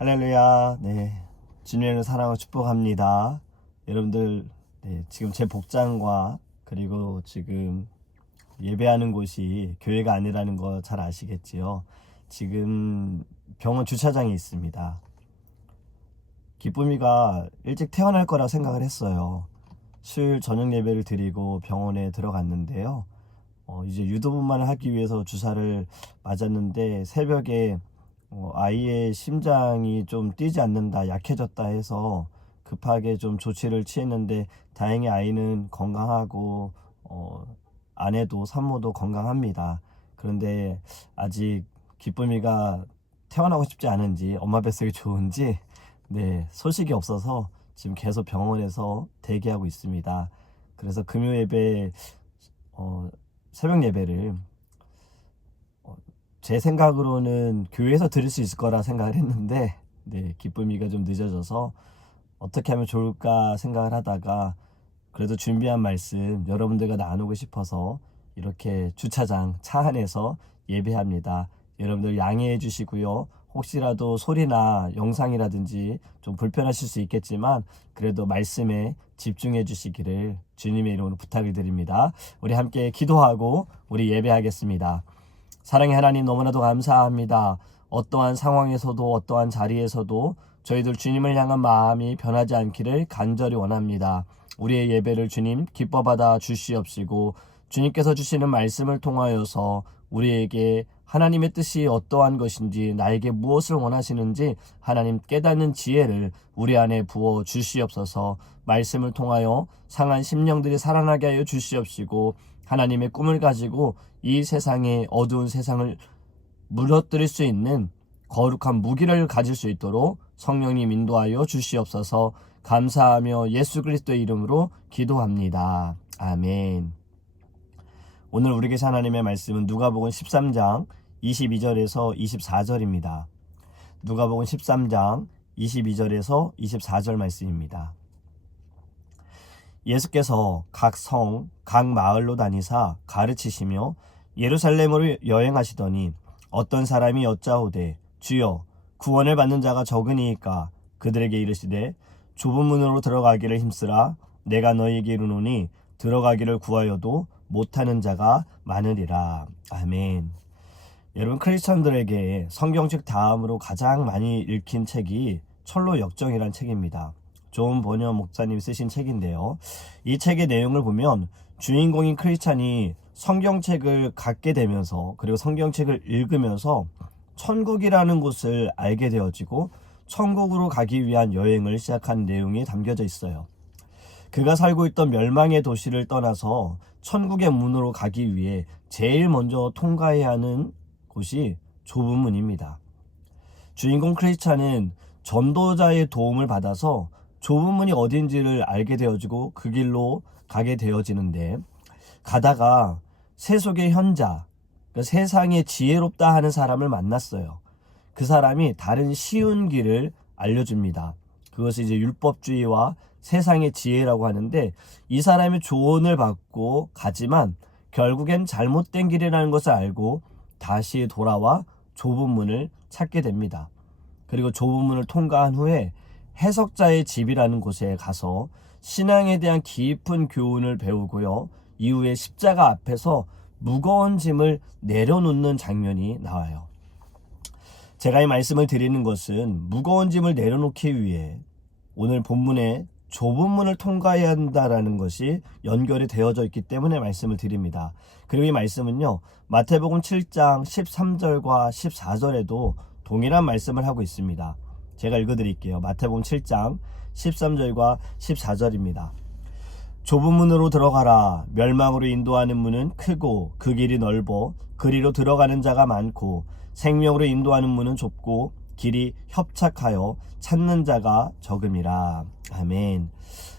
할렐루야. 주님을 사랑하고 축복합니다. 여러분들, 지금 제 복장과 그리고 지금 예배하는 곳이 교회가 아니라는 거 잘 아시겠지요? 지금 병원 주차장에 있습니다. 기쁨이가 일찍 태어날 거라 생각을 했어요. 수요일 저녁 예배를 드리고 병원에 들어갔는데요. 이제 유도분만을 하기 위해서 주사를 맞았는데 새벽에 아이의 심장이 좀 뛰지 않는다, 약해졌다 해서 급하게 좀 조치를 취했는데 다행히 아이는 건강하고 아내도 산모도 건강합니다. 그런데 아직 기쁨이가 태어나고 싶지 않은지 엄마 뱃속이 좋은지 소식이 없어서 지금 계속 병원에서 대기하고 있습니다. 그래서 금요 예배 새벽 예배를 제 생각으로는 교회에서 들을 수 있을 거라 생각을 했는데 기쁨이가 좀 늦어져서 어떻게 하면 좋을까 생각을 하다가 그래도 준비한 말씀 여러분들과 나누고 싶어서 이렇게 주차장 차 안에서 예배합니다. 여러분들 양해해 주시고요. 혹시라도 소리나 영상이라든지 좀 불편하실 수 있겠지만 그래도 말씀에 집중해 주시기를 주님의 이름으로 부탁을 드립니다. 우리 함께 기도하고 우리 예배하겠습니다. 사랑의 하나님, 너무나도 감사합니다. 어떠한 상황에서도 어떠한 자리에서도 저희들 주님을 향한 마음이 변하지 않기를 간절히 원합니다. 우리의 예배를 주님 기뻐 받아 주시옵시고 주님께서 주시는 말씀을 통하여서 우리에게 하나님의 뜻이 어떠한 것인지, 나에게 무엇을 원하시는지 하나님 깨닫는 지혜를 우리 안에 부어 주시옵소서. 말씀을 통하여 상한 심령들이 살아나게 하여 주시옵시고 하나님의 꿈을 가지고 이 세상의 어두운 세상을 무너뜨릴 수 있는 거룩한 무기를 가질 수 있도록 성령님 인도하여 주시옵소서. 감사하며 예수 그리스도의 이름으로 기도합니다. 아멘. 오늘 우리 계신 하나님의 말씀은 누가복음 13장 22절에서 24절입니다. 누가복음 13장 22절에서 24절 말씀입니다. 예수께서 각 성, 각 마을로 다니사 가르치시며 예루살렘으로 여행하시더니 어떤 사람이 여짜오되 주여 구원을 받는 자가 적으니이까 그들에게 이르시되 좁은 문으로 들어가기를 힘쓰라. 내가 너희에게 이르노니 들어가기를 구하여도 못하는 자가 많으리라. 아멘. 여러분, 크리스천들에게 성경책 다음으로 가장 많이 읽힌 책이 철로 역정이라는 책입니다. 존 버녀 목사님이 쓰신 책인데요. 이 책의 내용을 보면 주인공인 크리스찬이 성경책을 갖게 되면서 그리고 성경책을 읽으면서 천국이라는 곳을 알게 되어지고 천국으로 가기 위한 여행을 시작한 내용이 담겨져 있어요. 그가 살고 있던 멸망의 도시를 떠나서 천국의 문으로 가기 위해 제일 먼저 통과해야 하는 곳이 좁은 문입니다. 주인공 크리스찬은 전도자의 도움을 받아서 좁은 문이 어딘지를 알게 되어지고 그 길로 가게 되어지는데 가다가 세속의 현자, 세상에 지혜롭다 하는 사람을 만났어요. 그 사람이 다른 쉬운 길을 알려줍니다. 그것이 이제 율법주의와 세상의 지혜라고 하는데 이 사람의 조언을 받고 가지만 결국엔 잘못된 길이라는 것을 알고 다시 돌아와 좁은 문을 찾게 됩니다. 그리고 좁은 문을 통과한 후에 해석자의 집이라는 곳에 가서 신앙에 대한 깊은 교훈을 배우고요. 이후에 십자가 앞에서 무거운 짐을 내려놓는 장면이 나와요. 제가 이 말씀을 드리는 것은 무거운 짐을 내려놓기 위해 오늘 본문에 좁은 문을 통과해야 한다라는 것이 연결이 되어져 있기 때문에 말씀을 드립니다. 그리고 이 말씀은요, 마태복음 7장 13절과 14절에도 동일한 말씀을 하고 있습니다. 제가 읽어드릴게요. 마태복음 7장 13절과 14절입니다. 좁은 문으로 들어가라. 멸망으로 인도하는 문은 크고 그 길이 넓어 그리로 들어가는 자가 많고 생명으로 인도하는 문은 좁고 길이 협착하여 찾는 자가 적음이라. 아멘.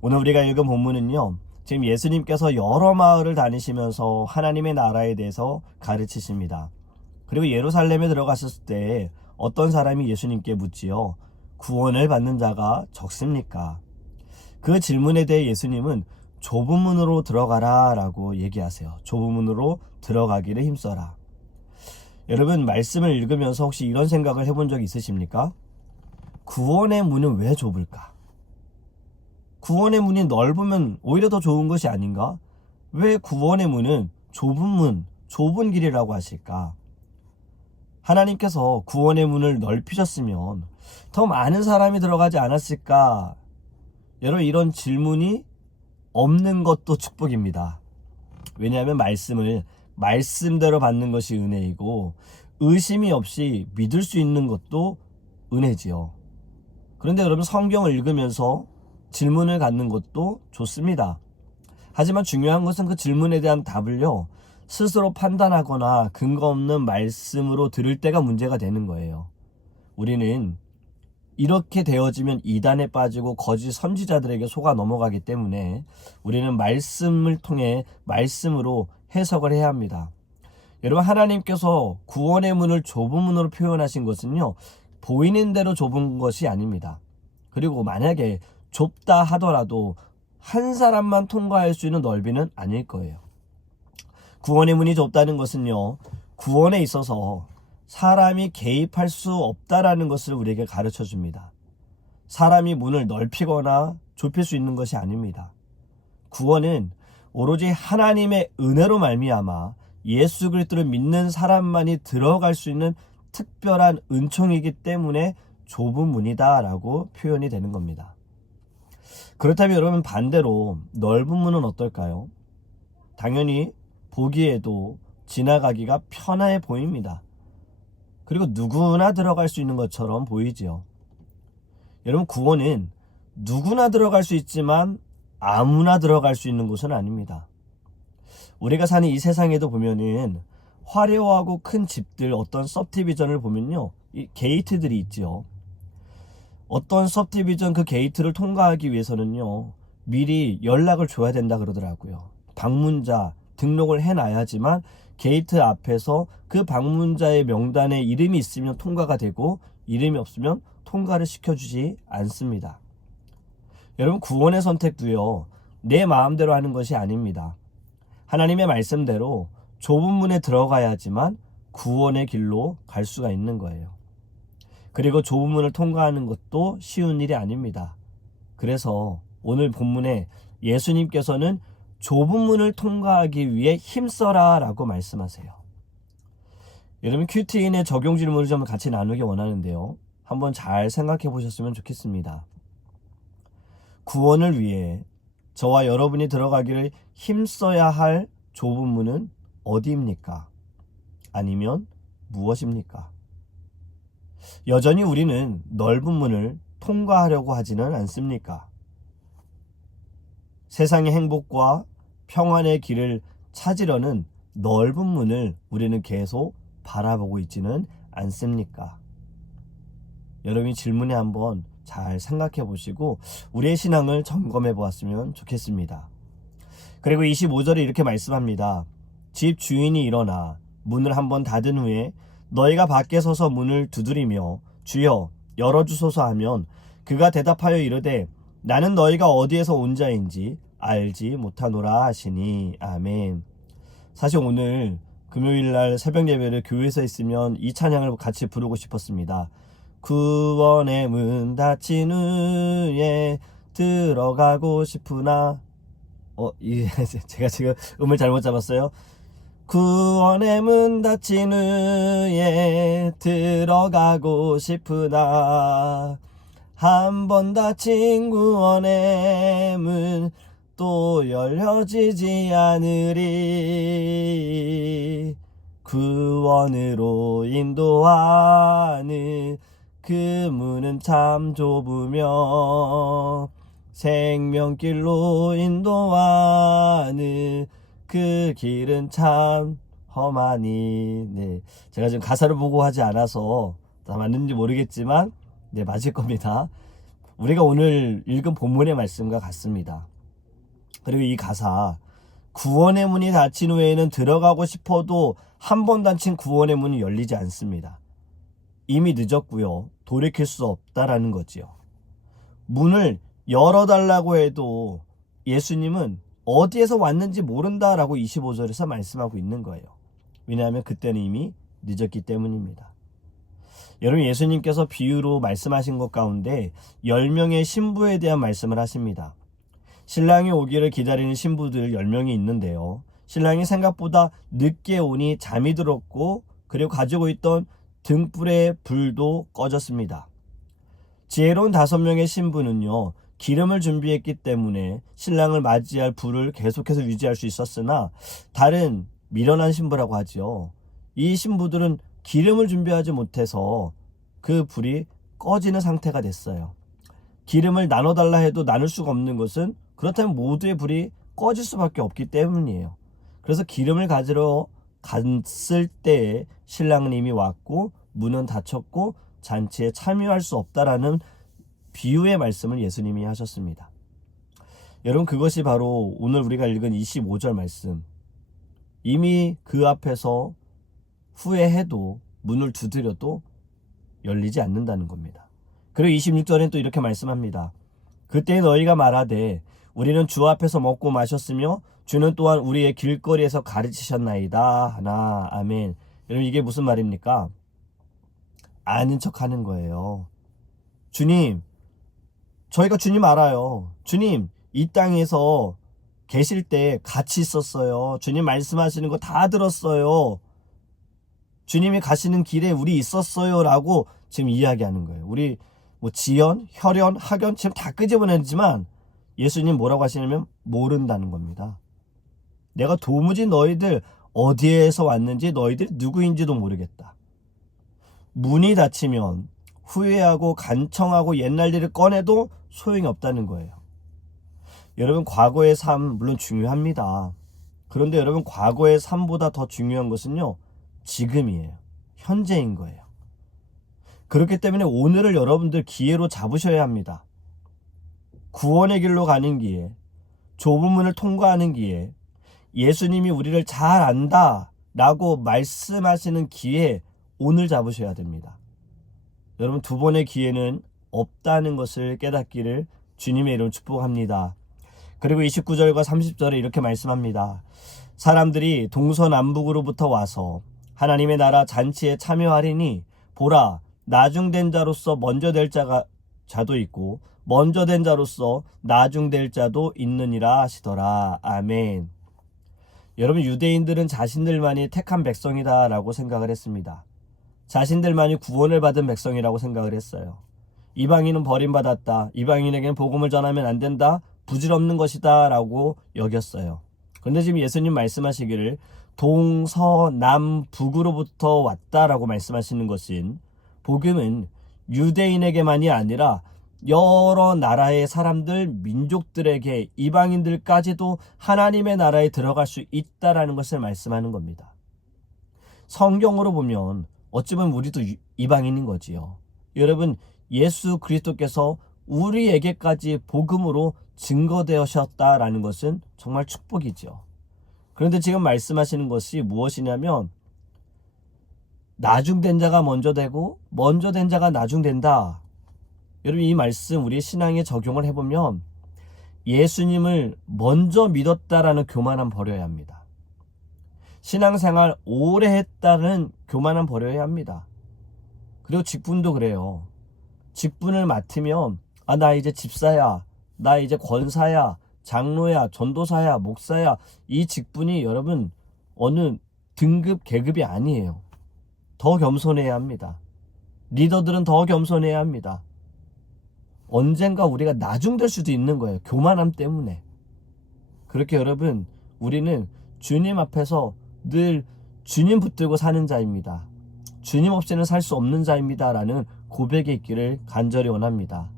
오늘 우리가 읽은 본문은요, 지금 예수님께서 여러 마을을 다니시면서 하나님의 나라에 대해서 가르치십니다. 그리고 예루살렘에 들어가셨을 때 어떤 사람이 예수님께 묻지요. 구원을 받는 자가 적습니까? 그 질문에 대해 예수님은 좁은 문으로 들어가라 라고 얘기하세요. 좁은 문으로 들어가기를 힘써라. 여러분, 말씀을 읽으면서 혹시 이런 생각을 해본 적 있으십니까? 구원의 문은 왜 좁을까? 구원의 문이 넓으면 오히려 더 좋은 것이 아닌가? 왜 구원의 문은 좁은 문, 좁은 길이라고 하실까? 하나님께서 구원의 문을 넓히셨으면 더 많은 사람이 들어가지 않았을까? 여러분, 이런 질문이 없는 것도 축복입니다. 왜냐하면 말씀을 말씀대로 받는 것이 은혜이고 의심이 없이 믿을 수 있는 것도 은혜지요. 그런데 여러분, 성경을 읽으면서 질문을 갖는 것도 좋습니다. 하지만 중요한 것은 그 질문에 대한 답을요, 스스로 판단하거나 근거 없는 말씀으로 들을 때가 문제가 되는 거예요. 우리는 이렇게 되어지면 이단에 빠지고 거짓 선지자들에게 속아 넘어가기 때문에 우리는 말씀을 통해 말씀으로 해석을 해야 합니다. 여러분, 하나님께서 구원의 문을 좁은 문으로 표현하신 것은요, 보이는 대로 좁은 것이 아닙니다. 그리고 만약에 좁다 하더라도 한 사람만 통과할 수 있는 넓이는 아닐 거예요. 구원의 문이 좁다는 것은요, 구원에 있어서 사람이 개입할 수 없다라는 것을 우리에게 가르쳐 줍니다. 사람이 문을 넓히거나 좁힐 수 있는 것이 아닙니다. 구원은 오로지 하나님의 은혜로 말미암아 예수 그리스도를 믿는 사람만이 들어갈 수 있는 특별한 은총이기 때문에 좁은 문이다라고 표현이 되는 겁니다. 그렇다면 여러분, 반대로 넓은 문은 어떨까요? 당연히 보기에도 지나가기가 편해 보입니다. 그리고 누구나 들어갈 수 있는 것처럼 보이지요. 여러분, 구원은 누구나 들어갈 수 있지만 아무나 들어갈 수 있는 곳은 아닙니다. 우리가 사는 이 세상에도 보면은 화려하고 큰 집들, 어떤 서브디비전을 보면요, 이 게이트들이 있지요. 어떤 서브디비전 그 게이트를 통과하기 위해서는요, 미리 연락을 줘야 된다 그러더라고요. 방문자 등록을 해놔야지만 게이트 앞에서 그 방문자의 명단에 이름이 있으면 통과가 되고, 이름이 없으면 통과를 시켜주지 않습니다. 여러분, 구원의 선택도요, 내 마음대로 하는 것이 아닙니다. 하나님의 말씀대로 좁은 문에 들어가야지만 구원의 길로 갈 수가 있는 거예요. 그리고 좁은 문을 통과하는 것도 쉬운 일이 아닙니다. 그래서 오늘 본문에 예수님께서는 좁은 문을 통과하기 위해 힘써라 라고 말씀하세요. 여러분, 큐티인의 적용 질문을 좀 같이 나누기 원하는데요, 한번 잘 생각해 보셨으면 좋겠습니다. 구원을 위해 저와 여러분이 들어가기를 힘써야 할 좁은 문은 어디입니까? 아니면 무엇입니까? 여전히 우리는 넓은 문을 통과하려고 하지는 않습니까? 세상의 행복과 평안의 길을 찾으려는 넓은 문을 우리는 계속 바라보고 있지는 않습니까? 여러분이 질문에 한번 잘 생각해 보시고 우리의 신앙을 점검해 보았으면 좋겠습니다. 그리고 25절에 이렇게 말씀합니다. 집 주인이 일어나 문을 한번 닫은 후에 너희가 밖에 서서 문을 두드리며 주여 열어주소서 하면 그가 대답하여 이르되 나는 너희가 어디에서 온 자인지 알지 못하노라 하시니. 아멘. 사실 오늘 금요일날 새벽 예배를 교회에서 있으면 이 찬양을 같이 부르고 싶었습니다. 구원의 문 닫힌 후에 들어가고 싶으나 제가 지금 음을 잘못 잡았어요. 구원의 문 닫힌 후에 들어가고 싶으나 한 번 닫힌 구원의 문 또 열려지지 않으리. 구원으로 인도하는 그 문은 참 좁으며 생명길로 인도하는 그 길은 참 험하니. 네, 제가 지금 가사를 보고 하지 않아서 다 맞는지 모르겠지만 네, 맞을 겁니다. 우리가 오늘 읽은 본문의 말씀과 같습니다. 그리고 이 가사, 구원의 문이 닫힌 후에는 들어가고 싶어도 한 번 닫힌 구원의 문이 열리지 않습니다. 이미 늦었고요, 돌이킬 수 없다라는 거지요. 문을 열어달라고 해도 예수님은 어디에서 왔는지 모른다라고 25절에서 말씀하고 있는 거예요. 왜냐하면 그때는 이미 늦었기 때문입니다. 여러분, 예수님께서 비유로 말씀하신 것 가운데 10명의 신부에 대한 말씀을 하십니다. 신랑이 오기를 기다리는 신부들 10명이 있는데요. 신랑이 생각보다 늦게 오니 잠이 들었고, 그리고 가지고 있던 등불의 불도 꺼졌습니다. 지혜로운 5명의 신부는요, 기름을 준비했기 때문에 신랑을 맞이할 불을 계속해서 유지할 수 있었으나, 다른 미련한 신부라고 하죠. 이 신부들은 기름을 준비하지 못해서 그 불이 꺼지는 상태가 됐어요. 기름을 나눠달라 해도 나눌 수가 없는 것은, 그렇다면 모두의 불이 꺼질 수밖에 없기 때문이에요. 그래서 기름을 가지러 갔을 때에 신랑은 이미 왔고 문은 닫혔고 잔치에 참여할 수 없다라는 비유의 말씀을 예수님이 하셨습니다. 여러분, 그것이 바로 오늘 우리가 읽은 25절 말씀. 이미 그 앞에서 후회해도 문을 두드려도 열리지 않는다는 겁니다. 그리고 26절엔 또 이렇게 말씀합니다. 그때 너희가 말하되 우리는 주 앞에서 먹고 마셨으며 주는 또한 우리의 길거리에서 가르치셨나이다 하나. 아멘. 여러분, 이게 무슨 말입니까? 아는 척하는 거예요. 주님, 저희가 주님 알아요. 주님, 이 땅에서 계실 때 같이 있었어요. 주님 말씀하시는 거 다 들었어요. 주님이 가시는 길에 우리 있었어요 라고 지금 이야기하는 거예요. 우리 지연, 혈연, 학연 지금 다 끄집어내지만 예수님 뭐라고 하시냐면 모른다는 겁니다. 내가 도무지 너희들 어디에서 왔는지 너희들이 누구인지도 모르겠다. 문이 닫히면 후회하고 간청하고 옛날 일을 꺼내도 소용이 없다는 거예요. 여러분, 과거의 삶 물론 중요합니다. 그런데 여러분, 과거의 삶보다 더 중요한 것은요, 지금이에요. 현재인 거예요. 그렇기 때문에 오늘을 여러분들 기회로 잡으셔야 합니다. 구원의 길로 가는 기회, 좁은 문을 통과하는 기회, 예수님이 우리를 잘 안다 라고 말씀하시는 기회, 오늘 잡으셔야 됩니다. 여러분, 두 번의 기회는 없다는 것을 깨닫기를 주님의 이름으로 축복합니다. 그리고 29절과 30절에 이렇게 말씀합니다. 사람들이 동서남북으로부터 와서 하나님의 나라 잔치에 참여하리니 보라, 나중된 자로서 먼저 될 자도 있고 먼저 된 자로서 나중될 자도 있느니라 하시더라. 아멘. 여러분, 유대인들은 자신들만이 택한 백성이다 라고 생각을 했습니다. 자신들만이 구원을 받은 백성이라고 생각을 했어요. 이방인은 버림받았다. 이방인에게는 복음을 전하면 안 된다. 부질없는 것이다 라고 여겼어요. 그런데 지금 예수님 말씀하시기를 동서남북으로부터 왔다라고 말씀하시는 것은, 복음은 유대인에게만이 아니라 여러 나라의 사람들, 민족들에게, 이방인들까지도 하나님의 나라에 들어갈 수 있다라는 것을 말씀하는 겁니다. 성경으로 보면 어찌 보면 우리도 이방인인 거지요. 여러분, 예수 그리스도께서 우리에게까지 복음으로 증거되셨다라는 것은 정말 축복이죠. 그런데 지금 말씀하시는 것이 무엇이냐면, 나중된 자가 먼저 되고 먼저 된 자가 나중된다. 여러분, 이 말씀 우리 신앙에 적용을 해보면 예수님을 먼저 믿었다라는 교만함 버려야 합니다. 신앙생활 오래 했다는 교만함 버려야 합니다. 그리고 직분도 그래요. 직분을 맡으면 나 이제 집사야, 나 이제 권사야, 장로야, 전도사야, 목사야, 이 직분이 여러분 어느 등급 계급이 아니에요. 더 겸손해야 합니다. 리더들은 더 겸손해야 합니다. 언젠가 우리가 나중될 수도 있는 거예요. 교만함 때문에. 그렇게 여러분, 우리는 주님 앞에서 늘 주님 붙들고 사는 자입니다. 주님 없이는 살 수 없는 자입니다 라는 고백이 있기를 간절히 원합니다.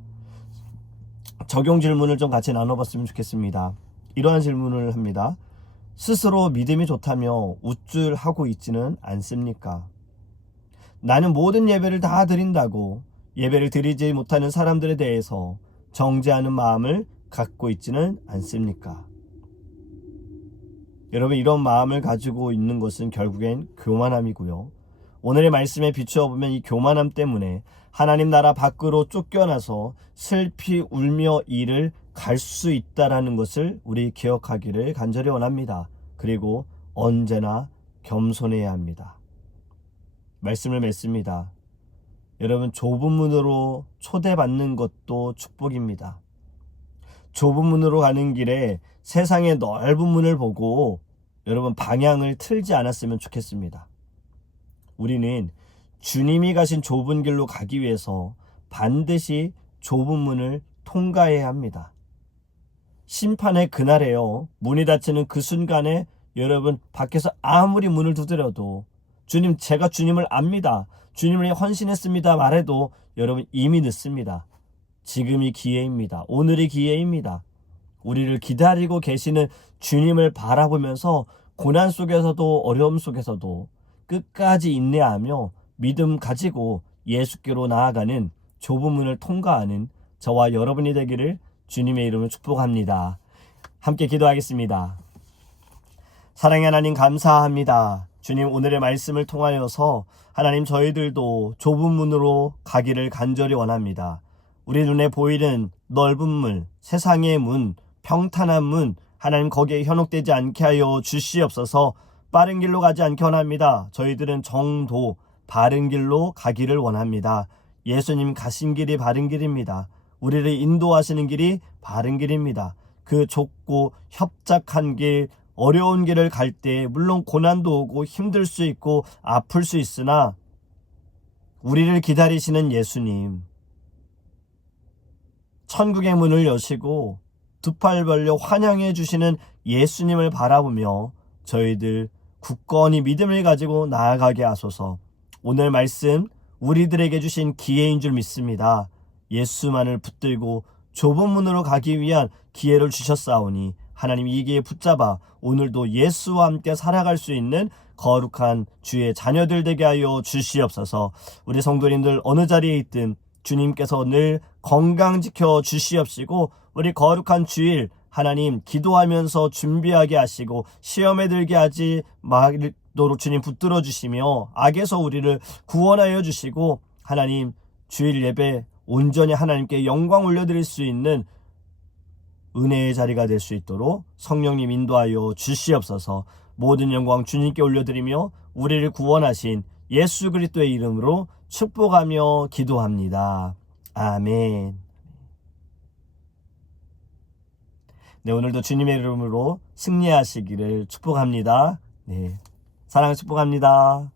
적용 질문을 좀 같이 나눠봤으면 좋겠습니다. 이러한 질문을 합니다. 스스로 믿음이 좋다며 우쭐하고 있지는 않습니까? 나는 모든 예배를 다 드린다고 예배를 드리지 못하는 사람들에 대해서 정죄하는 마음을 갖고 있지는 않습니까? 여러분, 이런 마음을 가지고 있는 것은 결국엔 교만함이고요. 오늘의 말씀에 비추어 보면 이 교만함 때문에 하나님 나라 밖으로 쫓겨나서 슬피 울며 이를 갈 수 있다라는 것을 우리 기억하기를 간절히 원합니다. 그리고 언제나 겸손해야 합니다. 말씀을 맺습니다. 여러분, 좁은 문으로 초대받는 것도 축복입니다. 좁은 문으로 가는 길에 세상의 넓은 문을 보고 여러분 방향을 틀지 않았으면 좋겠습니다. 우리는 주님이 가신 좁은 길로 가기 위해서 반드시 좁은 문을 통과해야 합니다. 심판의 그날에요, 문이 닫히는 그 순간에 여러분 밖에서 아무리 문을 두드려도 주님, 제가 주님을 압니다, 주님을 헌신했습니다 말해도 여러분 이미 늦습니다. 지금이 기회입니다. 오늘이 기회입니다. 우리를 기다리고 계시는 주님을 바라보면서 고난 속에서도 어려움 속에서도 끝까지 인내하며 믿음 가지고 예수께로 나아가는 좁은 문을 통과하는 저와 여러분이 되기를 주님의 이름으로 축복합니다. 함께 기도하겠습니다. 사랑의 하나님, 감사합니다. 주님, 오늘의 말씀을 통하여서 하나님, 저희들도 좁은 문으로 가기를 간절히 원합니다. 우리 눈에 보이는 넓은 문, 세상의 문, 평탄한 문, 하나님 거기에 현혹되지 않게 하여 주시옵소서. 빠른 길로 가지 않게 원합니다. 저희들은 정도 바른 길로 가기를 원합니다. 예수님 가신 길이 바른 길입니다. 우리를 인도하시는 길이 바른 길입니다. 그 좁고 협착한 길, 어려운 길을 갈 때 물론 고난도 오고 힘들 수 있고 아플 수 있으나 우리를 기다리시는 예수님, 천국의 문을 여시고 두 팔 벌려 환영해 주시는 예수님을 바라보며 저희들 굳건히 믿음을 가지고 나아가게 하소서. 오늘 말씀 우리들에게 주신 기회인 줄 믿습니다. 예수만을 붙들고 좁은 문으로 가기 위한 기회를 주셨사오니 하나님, 이 기회에 붙잡아 오늘도 예수와 함께 살아갈 수 있는 거룩한 주의 자녀들 되게 하여 주시옵소서. 우리 성도님들 어느 자리에 있든 주님께서 늘 건강 지켜 주시옵시고 우리 거룩한 주일 하나님 기도하면서 준비하게 하시고 시험에 들게 하지 말도록 주님 붙들어 주시며 악에서 우리를 구원하여 주시고 하나님, 주일 예배 온전히 하나님께 영광 올려드릴 수 있는 은혜의 자리가 될 수 있도록 성령님 인도하여 주시옵소서. 모든 영광 주님께 올려드리며 우리를 구원하신 예수 그리스도의 이름으로 축복하며 기도합니다. 아멘. 네, 오늘도 주님의 이름으로 승리하시기를 축복합니다. 네, 사랑을 축복합니다.